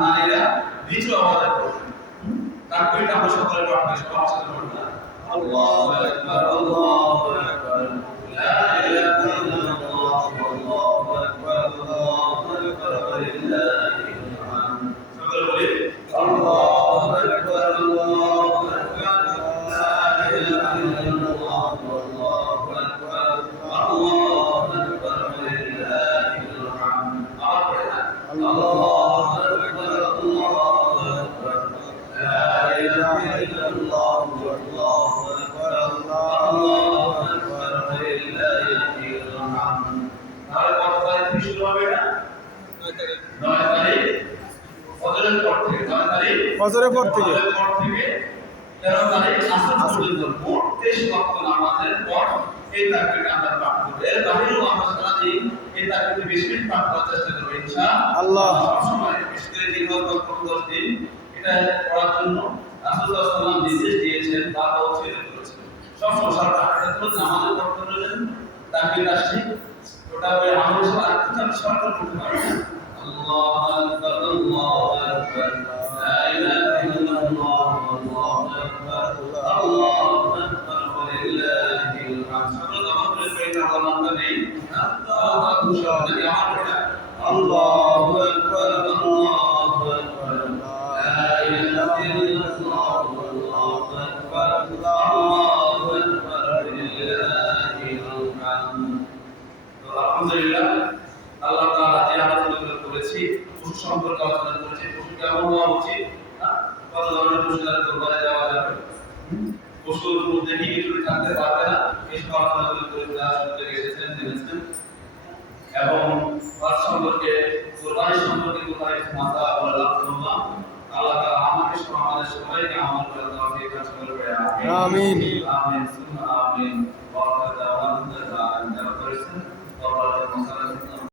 নারীরা নিচু আওয়াজে পড়বেন। তাকবীরটা আমরা সকলে পাঠ করি, সবার সাথে পড়ব না। আল্লাহু আকবার, আল্লাহু আকবার, লা ইলাহা ইল্লাল্লাহ, আল্লাহু আকবার, আল্লাহু আকবার, লিল্লাহিল হামদ। সকলে বলি আল্লাহু আকবার, আল্লাহু আকবার, লা ইলাহা ইল্লাল্লাহ, আল্লাহু আকবার, আল্লাহু আকবার, লিল্লাহিল হামদ। আর পড়ে না আল্লাহু আকবার, আল্লাহু আকবার, লা ইলাহা ইল্লাল্লাহ, আল্লাহু আকবার, আল্লাহু আকবার, লিল্লাহিল হামদ। তাহলে কত তারিখ থেকে শুরু হবে এটা? 9 তারিখ ফজরের পর থেকে, 9 তারিখ ফজরের পর থেকে 13 তারিখ আসর পর্যন্ত মোট 23 ওয়াক্ত নামাজের পর এই তাকবীরটা আমরা পাঠ করব। এর বাইরেও আমরা সারাদিন এই তাকবীরটা 20 মিনিট পাঠ করার চেষ্টা করব ইনশাআল্লাহ। সবসময় বিশেষ করে দিন হোক বা 10 দিন এটা পড়ার জন্য রাসূলুল্লাহ সাল্লাল্লাহু আলাইহি ওয়াসাল্লাম নির্দেশ দিয়েছেন, তাও ছেড়ে করেছেন। সবসময় সারা রাত নামাজের পড়তে হলেন তাকবীর আসছে ওটা ওই আমলের সাথে আর কিছু সরকার করতে পারবে না। আল্লাহু আকবার, আল্লাহু আকবার, লা ইলাহা ইল্লাল্লাহ, আল্লাহু আকবার, আল্লাহু আকবার, লিল্লাহিল হামদ। সকল নামাজ পড়ে পড়ে আল্লাহর নেই আল্লাহু আকবার, আল্লাহু আকবার, আল্লাহু আকবার, লা ইলাহা ইল্লাল্লাহ, আল্লাহু আকবার, আল্লাহু আকবার, লিল্লাহিল হামদ। তো আলহামদুলিল্লাহ আল্লাহ তাআলা যে আলোচনা করেছি পশু সম্পর্কে আলোচনা করেছি, পশু কেমন হওয়া উচিত, কত ধরনের পশু দ্বারা কোরবানি দেওয়া যাবে, পশুর মধ্যে কি কিছু থাকতে পারবে না, এই সব আলোচনা করে যা শুনতে গেছেন জেনেছেন। এবং তার সম্পর্কে কোরবানি সম্পর্কে কোথায় মাথা বলা করলাম। আল্লাহ তাআলা আমাকে সহ আমাদের সবাইকে আমল করে দেওয়া এই কাজ করবে। আমিন আমিন আমিন।